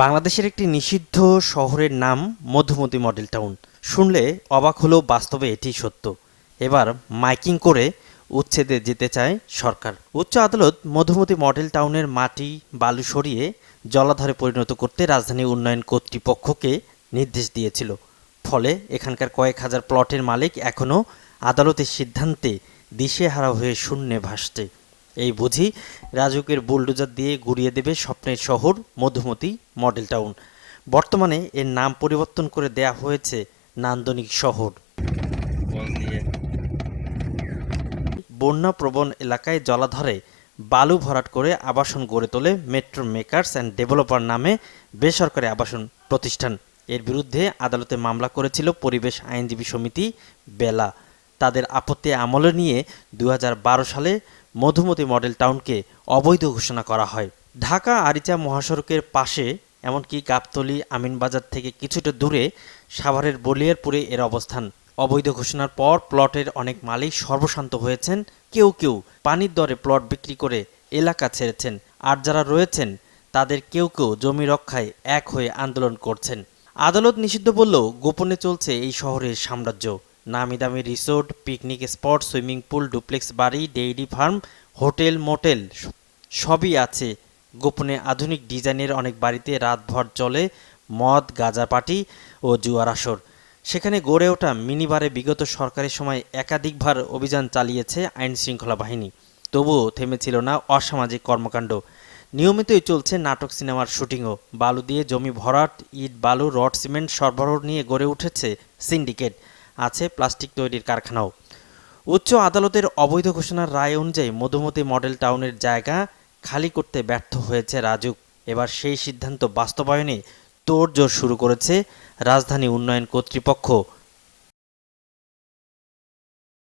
বাংলাদেশের একটি নিষিদ্ধ শহরের নাম মধুমতি মডেল টাউন। শুনলে অবাক হলেও বাস্তবে এটি সত্য। এবার মাইকিং করে উচ্ছেদে যেতে চায় সরকার। উচ্চ আদালত মধুমতি মডেল টাউনের মাটি বালু সরিয়ে জলাধারে পরিণত করতে রাজধানী উন্নয়ন কর্তৃপক্ষকে নির্দেশ দিয়েছিল। ফলে এখানকার কয়েক হাজার প্লটের মালিক এখনও আদালতের সিদ্ধান্তে দিশেহারা হয়ে শূন্যে ভাসছে। এই বুঝি রাজুকের বুলডোজার দিয়ে গুড়িয়ে দেবে স্বপ্নের শহর মধুমতি মডেল টাউন। বর্তমানে এর নাম পরিবর্তন করে দেয়া হয়েছে নান্দনিক শহর। বন্যাপ্রবণ এলাকায় জলাধারে বালু ভরাট করে আবাসন গড়ে তোলে মেট্রো মেকার্স অ্যান্ড ডেভেলপার নামে বেসরকারি আবাসন প্রতিষ্ঠান। এর বিরুদ্ধে আদালতে মামলা করেছিল পরিবেশ আইনজীবী সমিতি বেলা। তাদের আপত্তি আমলে নিয়ে ২০১২ সালে মধুমতি মডেল টাউনকে অবৈধ ঘোষণা করা হয়। ঢাকা আরিচা মহাসড়কের পাশে, এমনকি গাবতলী আমিনবাজার থেকে কিছুটা দূরে সাভারের বলিয়ারপুরে এর অবস্থান। অবৈধ ঘোষণার পর প্লটের অনেক মালিক সর্বশান্ত হয়েছেন। কেউ কেউ পানির দরে প্লট বিক্রি করে এলাকা ছেড়েছেন, আর যারা রয়েছেন তাদের কেউ কেউ জমি রক্ষায় এক হয়ে আন্দোলন করছেন। আদালত নিষিদ্ধ বললেও গোপনে চলছে এই শহরের সাম্রাজ্য। নামি দামি resort, picnic spot, swimming pool, duplex বাড়ি, ডেইরি ফার্ম, হোটেল, মোটেল সবই আছে। গোপনে আধুনিক ডিজাইনের অনেক বাড়িতে রাতভর চলে মদ, গাঁজা পার্টি ও জুয়ার আসর। সেখানে গড়ে ওঠা মিনিবারে বিগত সরকারের সময় একাধিকবার অভিযান চালিয়েছে আইন শৃঙ্খলা বাহিনী। তবুও থেমেছিল না অসামাজিক কর্মকাণ্ড। নিয়মিতই চলছে নাটক, সিনেমার শুটিংও। বালু দিয়ে জমি ভরাট, ইট, বালু, রড, সিমেন্ট সরবরাহ নিয়ে গড়ে উঠেছে সিন্ডিকেট। আছে প্লাস্টিক তৈরির কারখানাও। উচ্চ আদালতের অবৈধ ঘোষণার রায় অনুযায়ী মধুমতি মডেল টাউনের জায়গা খালি করতে ব্যর্থ হয়েছে রাজুক। এবার সেই সিদ্ধান্ত বাস্তবায়নে তোড়জোড় শুরু করেছে রাজধানী উন্নয়ন কর্তৃপক্ষ।